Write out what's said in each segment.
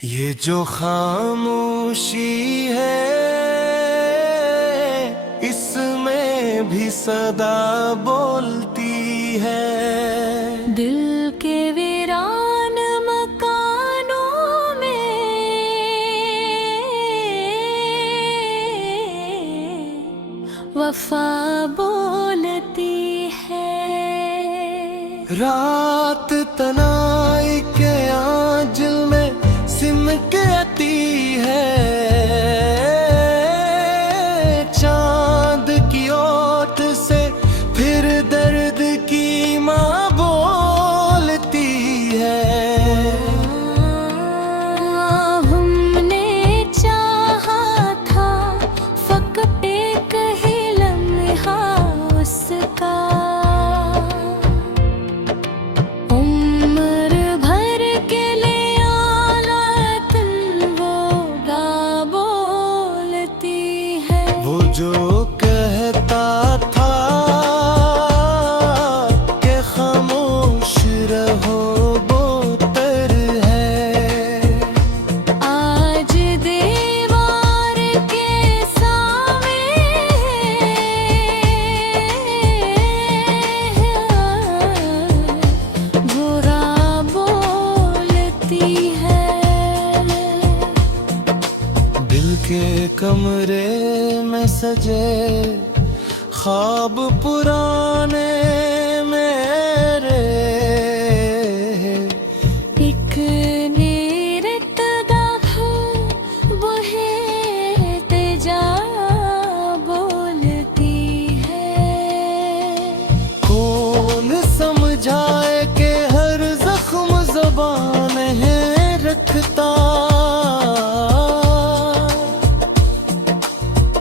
ये जो खामोशी है इसमें भी सदा बोलती है। दिल के वीरान मकानों में वफा बोलती है। रात तनाई के आंचल में सिमटती है। चांद की ओट से फिर दर्द की माँ बोलती है। हमने चाहा था फकत एक ही लम्हा उसका, उम्र भर के लिए आलतन वो गा बोलती है। वो जो कहता था कि खामोश रहो बोतर है, आज दीवार के सामने बुरा बोलती है। दिल के कमरे में सजे ख्वाब पुराने मेरे। एक नीरत बहेते जा बोलती है। कौन समझाए कि हर जख्म ज़बान है रखता।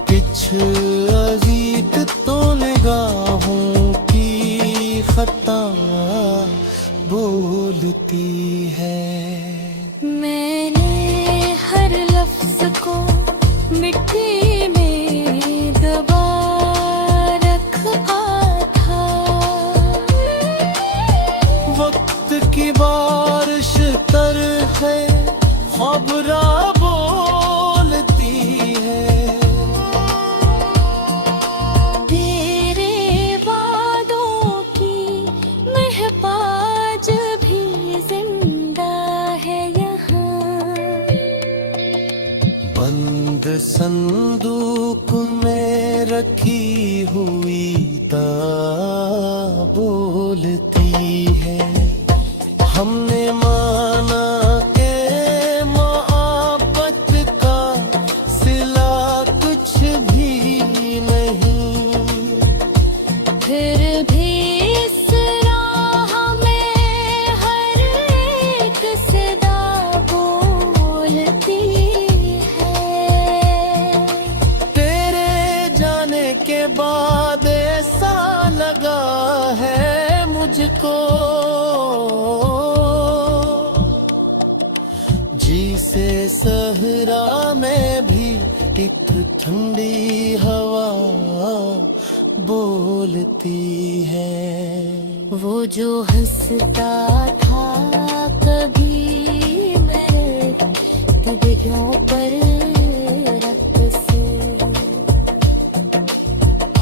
कुछ अजीत तो निगाहों की खता बोलती है। मैंने हर लफ्ज को मिट्टी में दबा रखा था। वक्त की बारिश तरह खबरा बोलती है। तेरे वादों की महपाज भी जिंदा है यहाँ। बंद संदूक में रखी हुई दा बोलती है। हमने माना के मोहब्बत का सिला कुछ भी नहीं, फिर भी इस राह में हर एक सदा बोलती है। तेरे जाने के बाद ऐसा लगा है मुझको, जिसे सहरा में भी एक ठंडी हवा बोलती है। वो जो हंसता था कभी मेरे तबीयों पर रक्त से,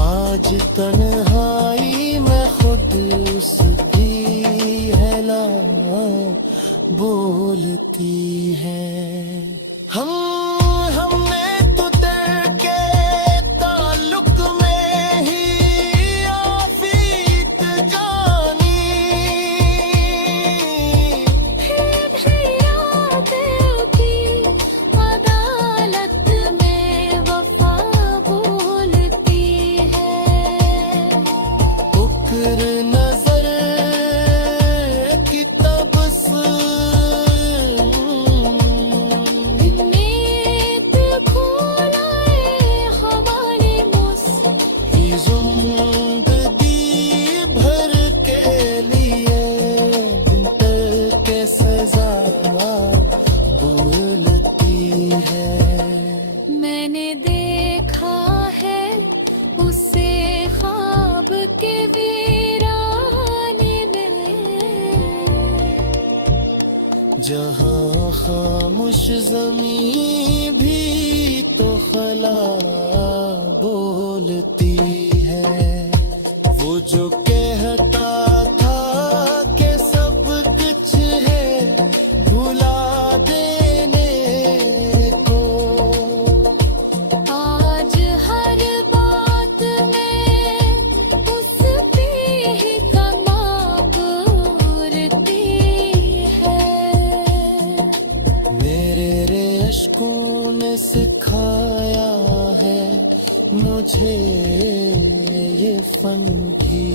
आज तन्हाई में खुद उसकी हैला बोलती है। हमने तो तेरे के ताल्लुक में ही आफीत जानी। यादें की अदा आकाश जमीन भी तो खला बोलती है। वो जो कहता था कि सब कुछ है भुला देने को, आज हर बात में उस पे ही कमाब उड़ती है। मेरे रे अश्कों ने सिखाया है मुझे ये फन भी,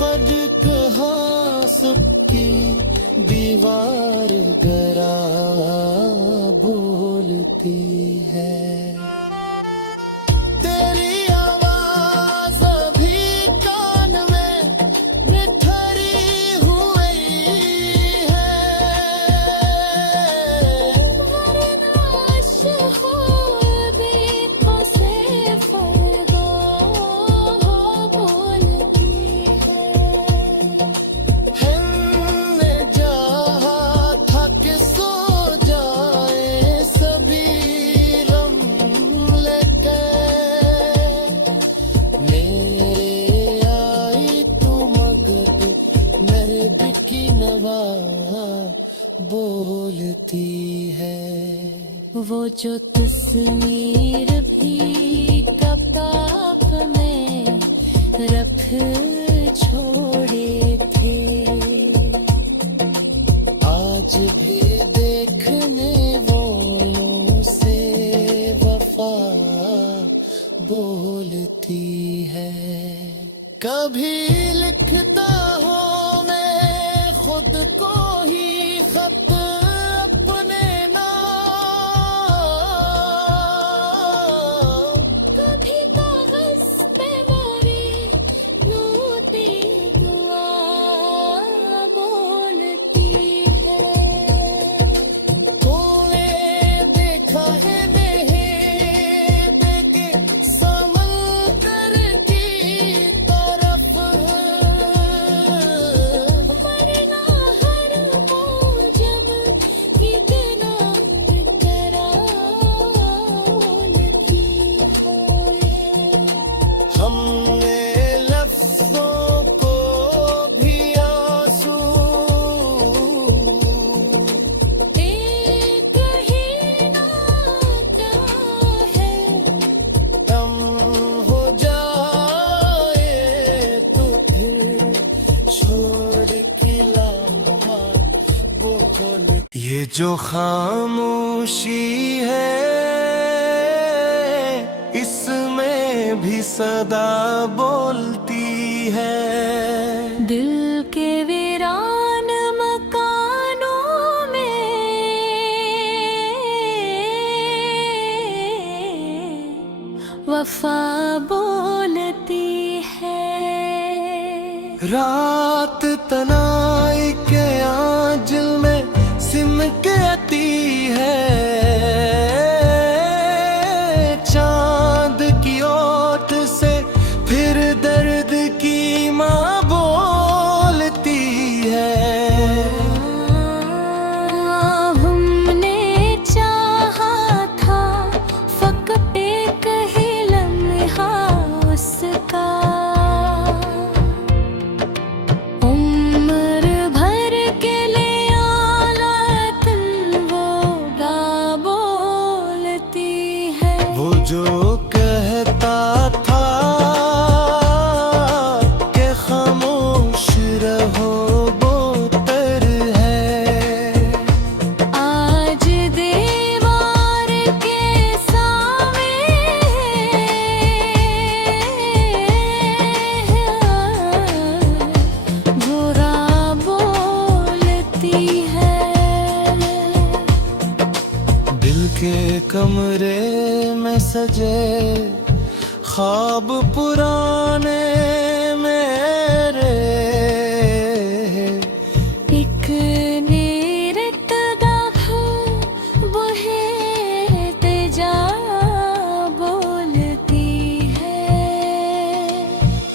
पर कहाँ सबकी दीवार गरा बोलती है। तेरी आवाज अभी कान में निठरी हुई है। वरनाश हो बेखों से फरगो बोलती है। हमने चाहा था कि सो जाए सभी गम लेके, मेरे आई तू मगद मर्द की नवा बोलती है। वो जो तस्वीर भी कताफ में रख छोड़े थे, आज भी देखने वालों से वफा बोलती है। कभी लिखता हूँ मैं खुद को ही खत अपने नाम, कभी कागज पे मोरी नोटे दुआ बोलती है। तूने देखा है नहीं देखे समंदर की तरफ, मरना हर मौजम कितना करालती है। हमने लफ्जों को भी आंसू एक ही नाता है, कम हो जाए तो फिर छोड़ खिला वो खोल। ये जो खामोशी है इसमें भी सदा बोलती है। दिल के वीरान मकानों में वफा बोलती है। रात तनाई के आंचल में सिमटती है, चांद की ओट से फिर दर्द की माँ बोलती है। हमने चाहा था फकत एक ही लम्हा उसका, उम्र भर के लिए आलत वो गा बोलती है। वो जो कहता था कि खामोश रहो बोतर है, आज दीवार के सामने बुरा बोलती है। दिल के कमरे में सजे ख्वाब पुराने मेरे, एक नीरत गाह बहे तेजा बोलती है।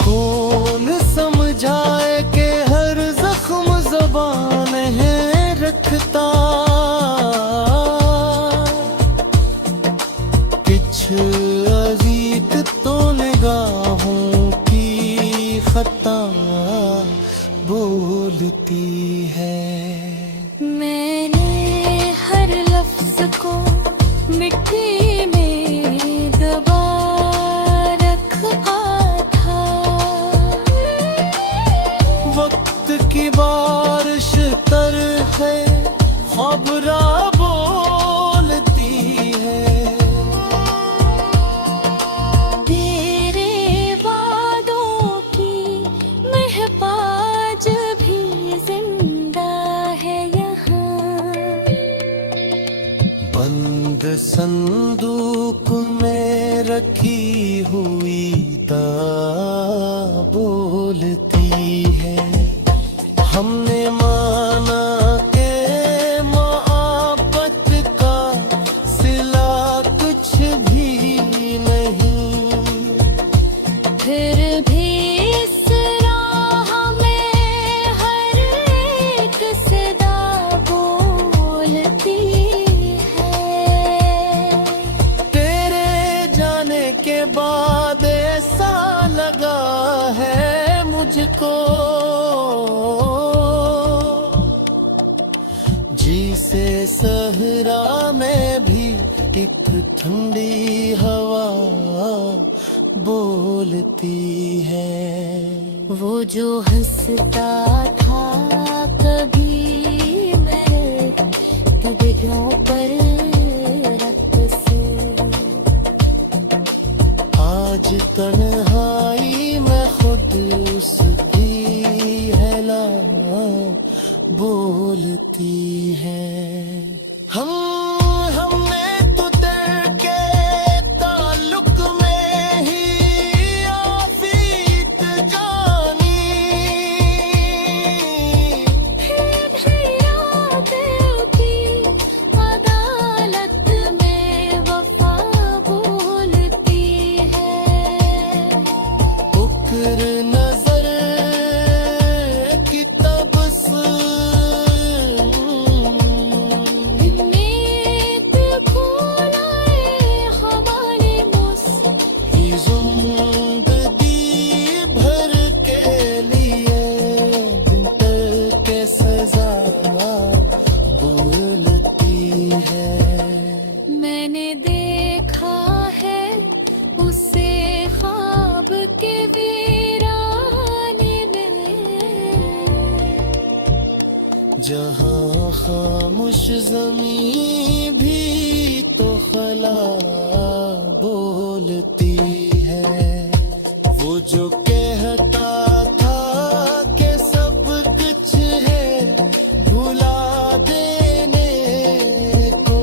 कौन समझाए कि हर जख्म ज़बान है रख लिखता कुछ अजीत तो निगाहों की खता बोलती है। मैंने हर लफ्ज को मिट्टी में दबा रखा था। वक्त की बारिश तरह खबरा बोलती है। तेरे वादों की महपाज भी जिंदा है यहाँ। बंद संदूक में रखी हुई बोलती है। हमने माना के मोहब्बत का सिला कुछ भी नहीं, फिर भी इस राह में हर एक सदा बोलती है। तेरे जाने के बाद ऐसा लगा है मुझको, जिसे सहरा में भी एक ठंडी हवा बोलती है। वो जो हंसता था कभी मेरे तगड़ों पर रक्त से, आज तन्हाई में खुद उसकी हैला बोलती है। हमने तो तेरे के ताल्लुक में ही आफीत जानी। यादों की अदालत में वफा बोलती है। उकर नजर की तबस्सुम उम्मीद खोलाए हमारे ही जिंदगी भर के लिए विंटर के सजा बोलती है। मैंने देखा है उसे ख्वाब के वीराने में, जहाँ खामोश ज़मीं भी तो खला बोलती है। वो जो कहता था कि सब कुछ है भुला देने को,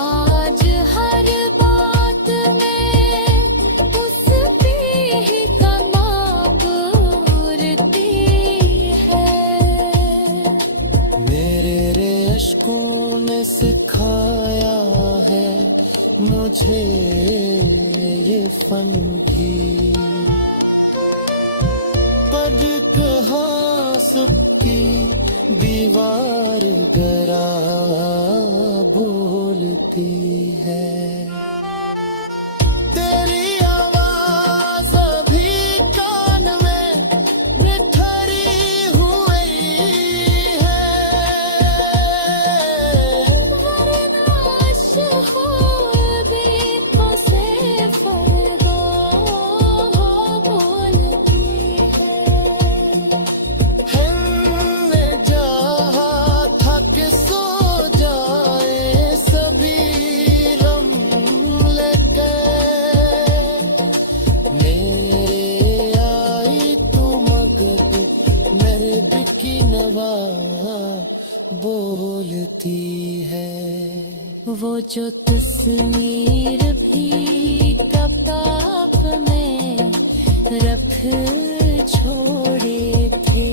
आज हर बात में उसकी ही कमां बोलती है। मेरे रे अश्कों ने सिखाया है मुझे ये फन भी, पर कहाँ सबकी दीवार गरा बोलती है। तेरी आवाज अभी कान में निठरी हुई है। वरनाश हो दीपों से फरगो बोलती है। हमने चाहा था कि सो जाए सभी गम लेके, मेरे आई तू मगद मेरे बिकी नवा बोलती है। वो जो तस्वीर भी कताब में रख छोड़े थे,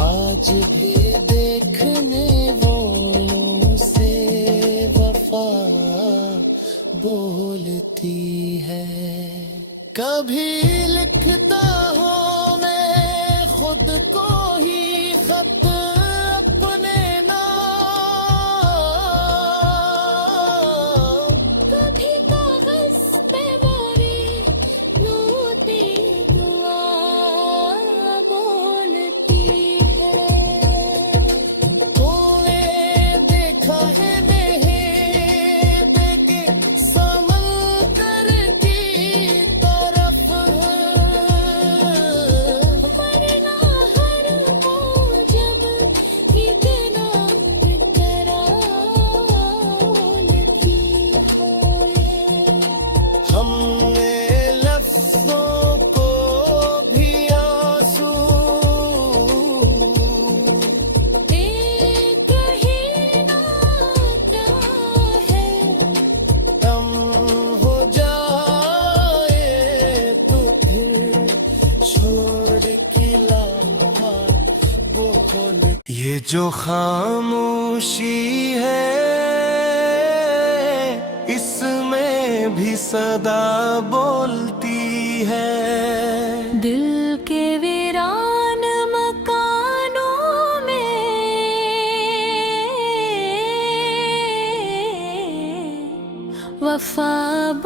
आज भी देखने वालों से वफा बोलती है। कभी लिखता हूँ मैं खुद को ही ये जो खामोशी है इसमें भी सदा बोलती है। दिल के वीरान मकानों में वफा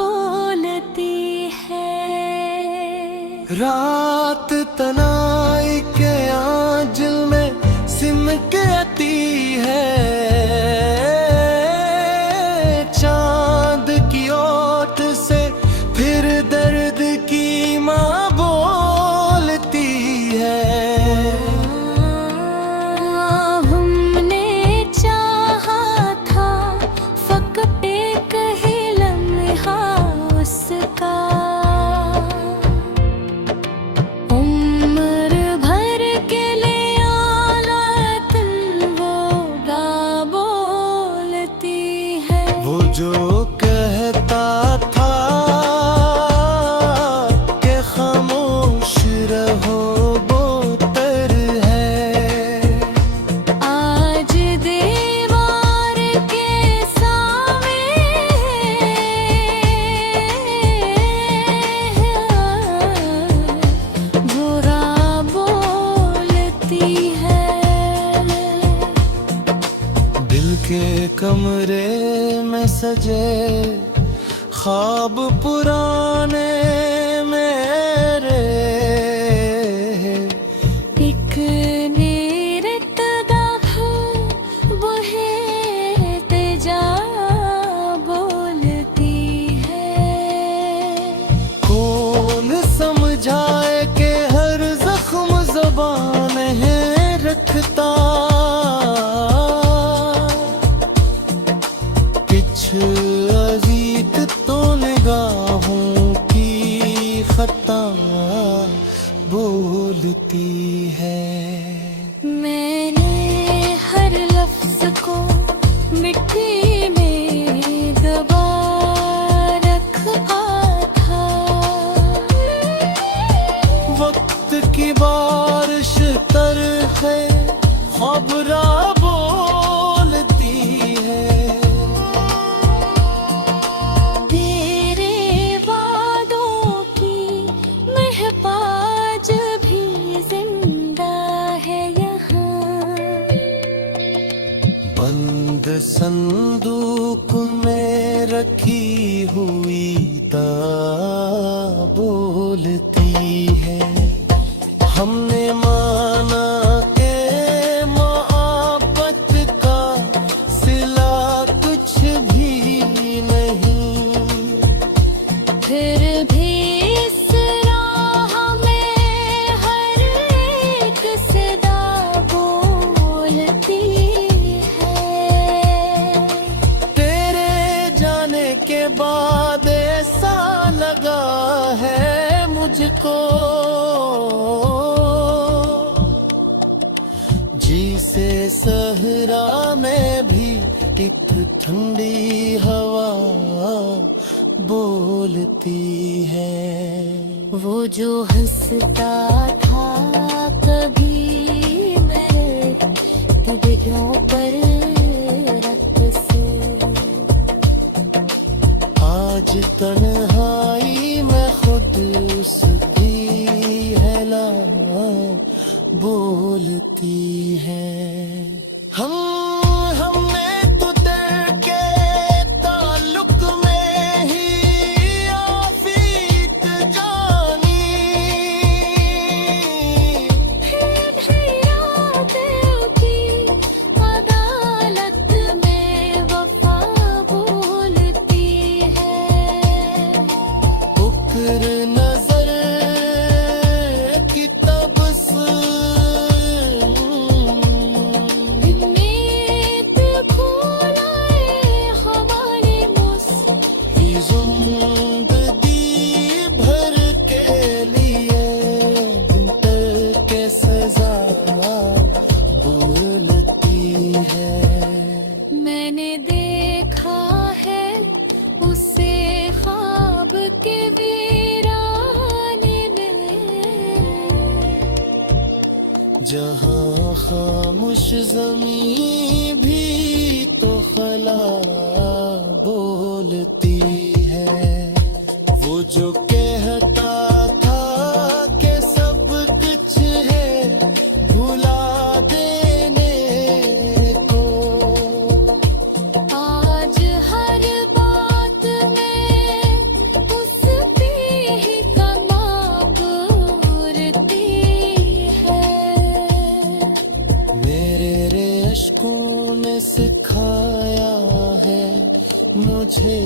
बोलती है। रात तनाई के आंचल में सिमटती है। चांद की ओट से फिर दर्द की माँ बोलती है। हमने चाहा था फकत एक ही लम्हा उसका, उम्र भर के लिए आलत वो गा बोलती है। वो जो कहता था कि खामोश रहो बोतर है, आज दीवार के सामने बुरा बोलती है। दिल के कमरे में सजे ख्वाब पुराने मेरे। एक नीरत बहे जा बोलती है। कौन समझाए कि हर जख्म ज़बान है रखता। कुछ अजीत तो निगाहों की खता बोलती है। मैंने हर लफ्ज को मिट्टी में दबा रखा था। वक्त की बारिश तरह खबरा बोलती है। तेरे वादों की महपाज भी जिंदा है यहाँ। बंद संदूक में रखी हुई दा बोलती है। हमने माना के मोहब्बत का सिला कुछ भी नहीं। फिर भी इस राह में हर एक सदा बोलती है। तेरे जाने के बाद ऐसा लगा है मुझको, जिसे सहरा में भी एक ठंडी हवा बोलती है। वो जो हंसता था कभी मेरे दिलों पर रक्त से, आज तन्हाई में खुद उसकी हैला बोलती है। हमने तो के ताल्लुक में ही आफीत जानी। यादें की अदा खामोश जमीं भी तो खला बोलती है। वो जो कहता था कि सब कुछ है भुला देने को, आज हर बात में उसकी ही कमाल उड़ती है। मेरे अश्कों ने सिखाया है मुझे